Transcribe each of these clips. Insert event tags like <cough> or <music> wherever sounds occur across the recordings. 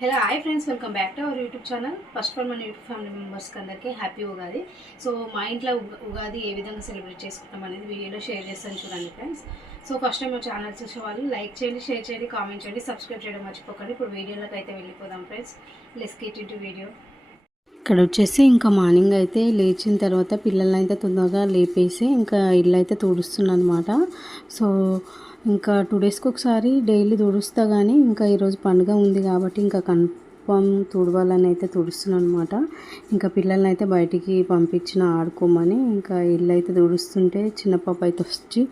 Hello hi friends welcome back to our YouTube channel first of all మన YouTube family మెంబర్స్కి అందరికీ happy Ugadi. So మా ఇంట్లో ఉగాది ఏ విధంగా సెలబ్రేట్ చేసుకుంటాం అనేది వీడియోలో షేర్ చేస్తాను చూడండి ఫ్రెండ్స్ సో ఫస్ట్ టైం మా ఛానల్ చూసే వాళ్ళు లైక్ చేయండి షేర్ చేయండి కామెంట్ చేయండి సబ్స్క్రైబ్ చేయడం మర్చిపోకండి. ఇప్పుడు వీడియోలోకి అయితే వెళ్ళిపోదాం friends let's get into video ఇక్కడ వచ్చేసి ఇంకా మార్నింగ్ అయితే లేచిన తర్వాత పిల్లల్ని అయితే తొందరగా లేపేసి ఇంకా ఇల్లు అయితే తుడుస్తున్నాను అనమాట సో ఇంకా టూ డేస్కి ఒకసారి డైలీ తుడుస్తా కానీ ఇంకా ఈరోజు పండుగ ఉంది కాబట్టి ఇంకా కన్ఫామ్ తుడవాలని అయితే తుడుస్తున్నాను అనమాట ఇంకా పిల్లల్ని అయితే బయటికి పంపించిన ఆడుకోమని ఇంకా ఇల్లు అయితే తుడుస్తుంటే చిన్న పాప అయితే వచ్చి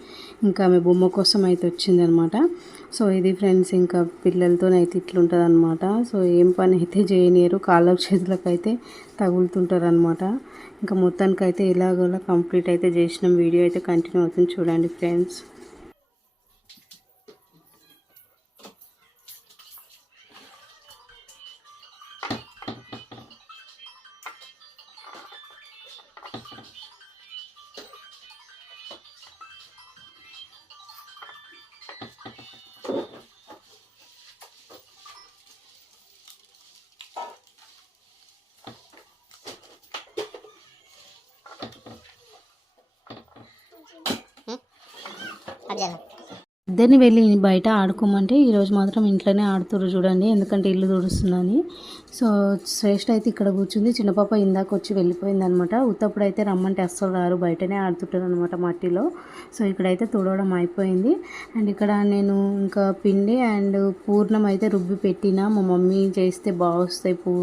ఇంకా ఆమె బొమ్మ కోసం అయితే వచ్చిందనమాట సో ఇది ఫ్రెండ్స్ ఇంకా పిల్లలతోనైతే ఇట్లుంటుంది అనమాట సో ఏం పని అయితే చేయనియరు. కాళ్ళ చేతులకు అయితే తగులుతుంటారు అనమాట ఇంకా మొత్తానికి అయితే ఇలాగోలా కంప్లీట్ అయితే చేసినాం. వీడియో అయితే కంటిన్యూ అవుతుంది. చూడండి ఫ్రెండ్స్ ఇద్దరిని వెళ్ళి బయట ఆడుకోమంటే ఈరోజు మాత్రం ఇంట్లోనే ఆడుతురు చూడండి ఎందుకంటే ఇల్లు తుడుస్తుందని సో శ్రేష్ఠ అయితే ఇక్కడ కూర్చుంది చిన్న పాప ఇందాక వచ్చి వెళ్ళిపోయింది అనమాట ఉత్తప్పుడు అయితే రమ్మంటే అస్సలు రారు బయటనే ఆడుతుంటారు అనమాట మట్టిలో. సో ఇక్కడైతే తుడవడం అయిపోయింది. అండ్ ఇక్కడ నేను ఇంకా పిండి అండ్ పూర్ణం అయితే రుబ్బి పెట్టిన మా మమ్మీ చేస్తే బాగొస్తాయి పూ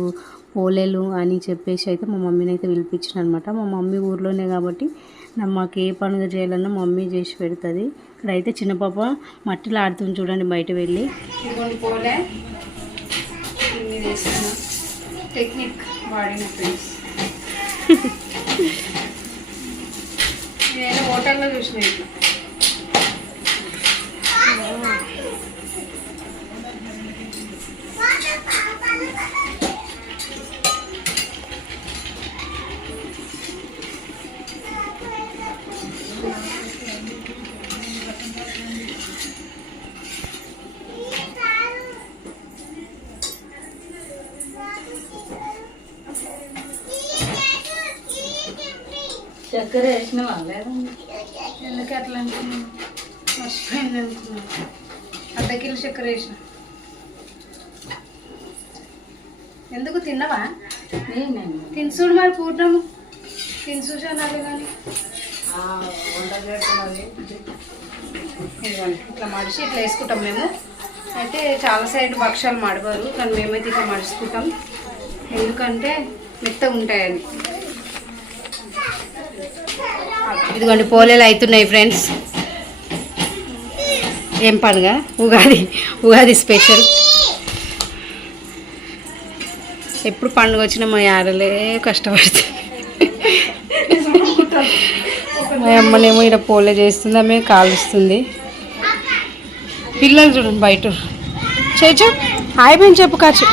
పోలేలు అని చెప్పేసి అయితే మా మమ్మీని అయితే పిలిపించిన అనమాట మా మమ్మీ ఊర్లోనే కాబట్టి మాకు ఏ పండుగ చేయాలన్నా మమ్మీ చేసి పెడుతుంది. ఇక్కడ అయితే చిన్న పాప మట్టిలో ఆడుతుంది చూడండి బయట వెళ్ళి. పోలే. టెక్నిక్ వాడిన ఫ్రెండ్స్. <laughs> నేను హోటల్లో చూసిన ఇట్లా. చక్కెర వేసిన ఎందుకు అట్లా అనుకున్నాను మర్చిపోయింది అనుకున్నాను అర్ధ కిలో చక్కెర వేసిన. ఎందుకు తిన్నవా? తినసుడు మరి పూర్ణము తినసు అనాలి కానీ. ఇదిగోండి ఇట్లా మడిచి ఇట్లా వేసుకుంటాం మేము. అయితే చాలా సైడ్ భక్ష్యాలు మడవరు కానీ మేమైతే ఇట్లా మడుచుకుంటాం. ఎందుకంటే మెత్తగా ఉంటాయని. ఇదిగోండి పోలేలు అవుతున్నాయి ఫ్రెండ్స్. ఏం పండుగ? ఉగాది ఉగాది స్పెషల్. ఎప్పుడు పండుగ వచ్చినా మా ఆడలే కష్టపడుతుంది మా అమ్మనేమో ఇక్కడ పోలే చేస్తుంది ఆమె కాలుస్తుంది. పిల్లలు చూడండి బయట. చేచు అయిపోయింది చెప్పు కాచు.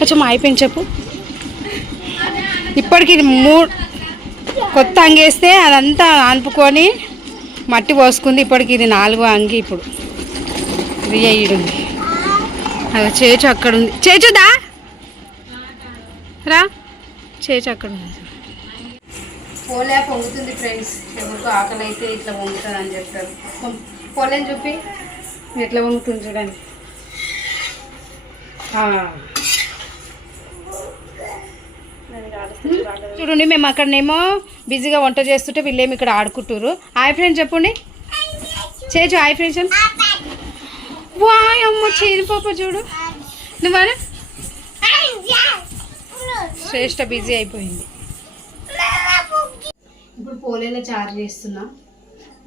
కొంచెం అయిపోయింది చెప్పు. ఇప్పటికి ఇది మూడు కొత్త అంగేస్తే అదంతా ఆనుపుకొని మట్టి పోసుకుంది. ఇప్పటికి ఇది నాలుగో అంగి ఇప్పుడు. ఇది ఈడుంది అది చేచు అక్కడ ఉంది చేచుదా రా. చేచు అక్కడ ఉంది పోలే పొంగుతుంది ఫ్రెండ్స్. ఎవరికో ఆకలి అయితే ఇట్లా పొంగుతుంది అని చెప్తారు పోలేని చూపి. ఎట్లా పొంగుతుంది చూడండి. <laughs> చూడండి మేము అక్కడనేమో బిజీగా వంట చేస్తుంటే వీళ్ళేమి ఇక్కడ ఆడుకుంటారు హాయ్ ఫ్రెండ్స్ చెప్పండి. చేచు హాయ్ ఫ్రెండ్స్ వాయ్ అమ్మ చేరి పాప చూడు. నువ్వా శ్రేష్ట బిజీ అయిపోయింది. ఇప్పుడు పోలేలో చార్జ్ చేస్తున్నా.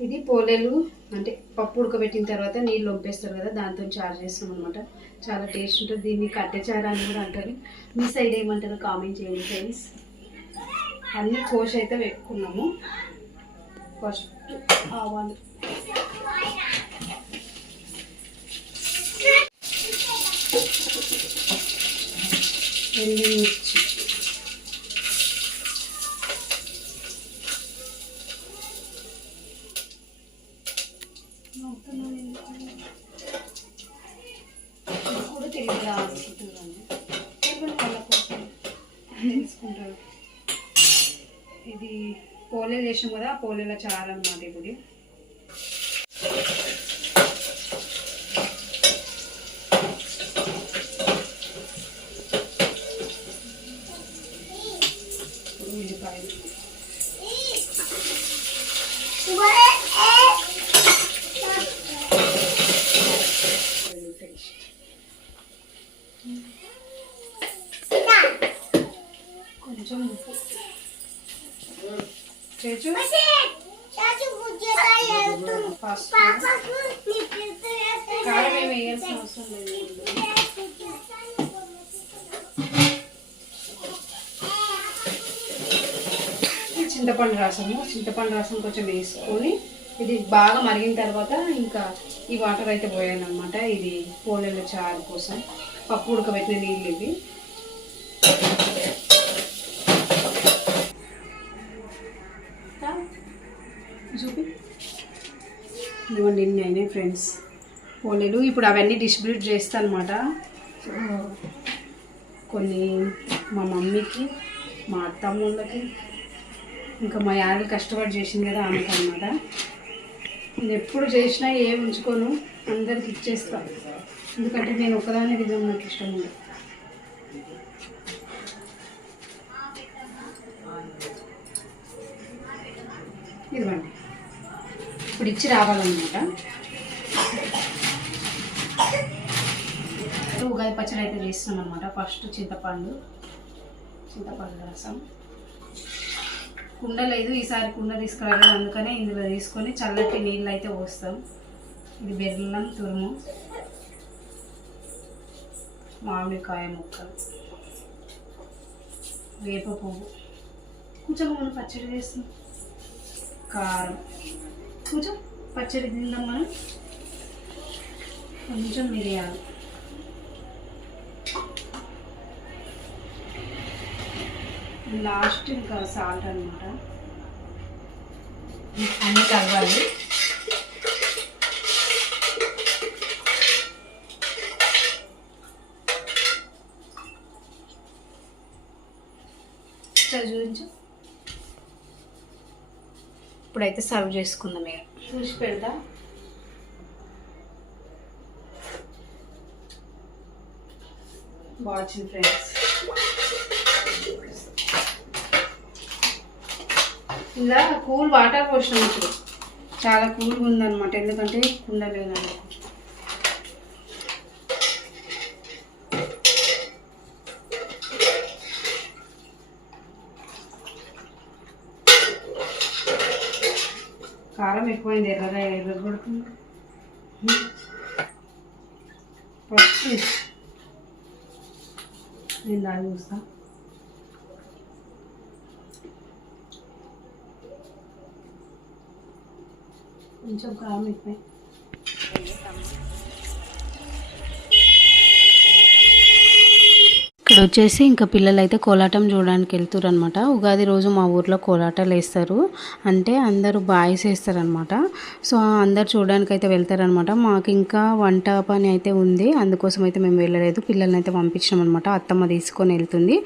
ఇది పోలేలు అంటే పప్పు ఉడకబెట్టిన తర్వాత నీళ్ళు వంపేస్తారు కదా దాంతో చారు చేస్తాం అనమాట చాలా టేస్ట్ ఉంటుంది. దీన్ని కట్టె అని కూడా అంటారు. మీ సైడ్ ఏమంటారో కామెంట్ చేయండి ఫ్రెండ్స్. అన్ని కోష అయితే పెట్టుకున్నాము. ఫస్ట్ ఆవాలు. ఎండుమిర్చి పోలే చేసాం కదా ఆ పోలేల చారు అన్నమాట ఇప్పుడు ఉల్లిపాయలు టేస్ట్ కొంచెం ఉప్పు చేచు పసుపు కారం ఏమి వేయాల్సిన అవసరం లేదు చింతపండు రసము చింతపండు రసం కొంచెం వేసుకొని ఇది బాగా మరిగిన తర్వాత ఇంకా ఈ వాటర్ అయితే పోయానమాట ఇది పోలేల చారు కోసం. పప్పు ఉడకబెట్టిన నీళ్ళు ఇవి. ఇవ్వండి ఇన్ని అయినాయి ఫ్రెండ్స్. పోలేలు. ఇప్పుడు అవన్నీ డిస్ట్రిబ్యూట్ చేస్తాను అనమాట కొన్ని మా మమ్మీకి మా అత్తమ్మళ్ళకి ఇంకా మా యాడలు కష్టపడి చేసింది కదా ఆమెకు అనమాట నేను ఎప్పుడు చేసినా ఏం ఉంచుకోను అందరికి ఇచ్చేస్తాను ఎందుకంటే నేను ఒకదాన్ని తినడం నాకు ఇష్టం ఉండదు. ఇదిగోండి. ఇప్పుడు ఇచ్చి రావాలన్నమాట. ఉగాది పచ్చడి అయితే చేస్తున్నాం అనమాట ఫస్ట్ చింతపండు చింతపండు రసం. కుండ లేదు ఈసారి కుండ తీసుకురాలేదు. అందుకనే ఇందులో తీసుకొని చల్లటి నీళ్ళు అయితే పోస్తాం. ఇది బెల్లం తురుము మామిడికాయ ముక్క వేప పువ్వు. కొంచెం పచ్చడి చేస్తాం కారం. కొంచెం పచ్చడి తిందాం మనం. కొంచెం మిరియాలు. లాస్ట్ ఇంకా సాల్ట్ అనమాట అన్ని కలవాలి ఒకసారి చూపించు ఇప్పుడైతే సర్వ్ చేసుకుందాం ఇక. చూసి పెడతా. Watching friends. ఇలా కూల్ వాటర్ పోసినాం ఇప్పుడు. చాలా కూల్గా ఉందన్నమాట ఎందుకంటే కుండ లేదండి కారం ఎర్రగా ఎర్ర కొడుతుంది. ఫస్ట్ నేను దాన్ని చూస్తా. కొంచెం కారం ఎక్కువ. ఇక్కడ వచ్చేసి ఇంకా పిల్లలు అయితే కోలాటం చూడడానికి వెళ్తారు అనమాట ఉగాది రోజు మా ఊర్లో కోలాటాలు వేస్తారు. అంటే అందరూ బాయ్స్ వేస్తారనమాట సో అందరు చూడడానికి అయితే వెళ్తారనమాట మాకు ఇంకా వంట పని అయితే ఉంది. అందుకోసం అయితే మేము వెళ్ళలేదు. పిల్లల్ని అయితే పంపించాం అనమాట అత్తమ్మ తీసుకొని వెళ్తుంది.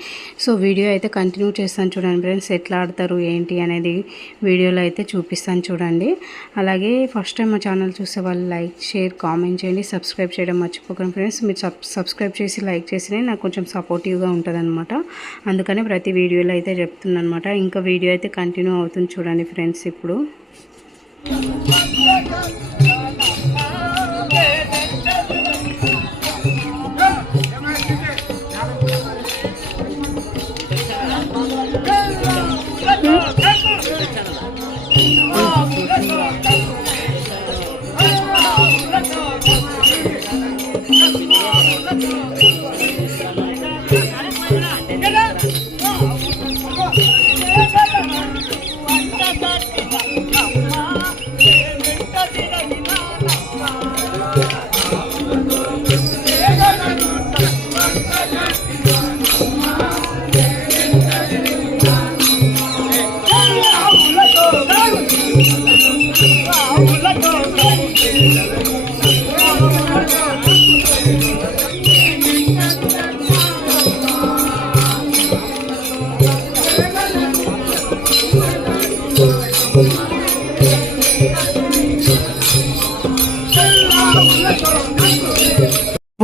సో వీడియో అయితే కంటిన్యూ చేస్తాను చూడండి ఫ్రెండ్స్. ఎట్లా ఆడతారు ఏంటి అనేది వీడియోలో అయితే చూపిస్తాను చూడండి. అలాగే ఫస్ట్ టైం మా ఛానల్ చూసే వాళ్ళు లైక్ షేర్ కామెంట్ చేయండి. సబ్స్క్రైబ్ చేయడం మర్చిపోకండి ఫ్రెండ్స్. మీరు సబ్ సబ్స్క్రైబ్ చేసి లైక్ చేసినా నాకు కొంచెం సపోర్ట్ సపోర్టివ్గా ఉంటుంది అనమాట ప్రతి వీడియోలో అయితే చెప్తున్నాను అనమాట ఇంకా వీడియో అయితే కంటిన్యూ అవుతుంది చూడండి ఫ్రెండ్స్ ఇప్పుడు.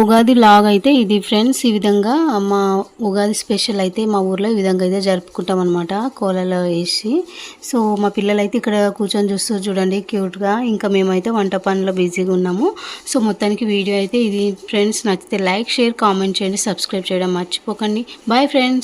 ఉగాది లాగ్ అయితే ఇది ఫ్రెండ్స్ ఈ విధంగా మా ఉగాది స్పెషల్ అయితే మా ఊర్లో ఈ విధంగా అయితే జరుపుకుంటాం అనమాట కోలలో వేసి. సో మా పిల్లలు అయితే ఇక్కడ కూర్చొని చూస్తూ చూడండి క్యూట్గా. ఇంకా మేమైతే వంట పనిలో బిజీగా ఉన్నాము. సో మొత్తానికి వీడియో అయితే ఇది. ఫ్రెండ్స్ నచ్చితే లైక్ షేర్ కామెంట్ చేయండి సబ్స్క్రైబ్ చేయడం మర్చిపోకండి. Bye friends!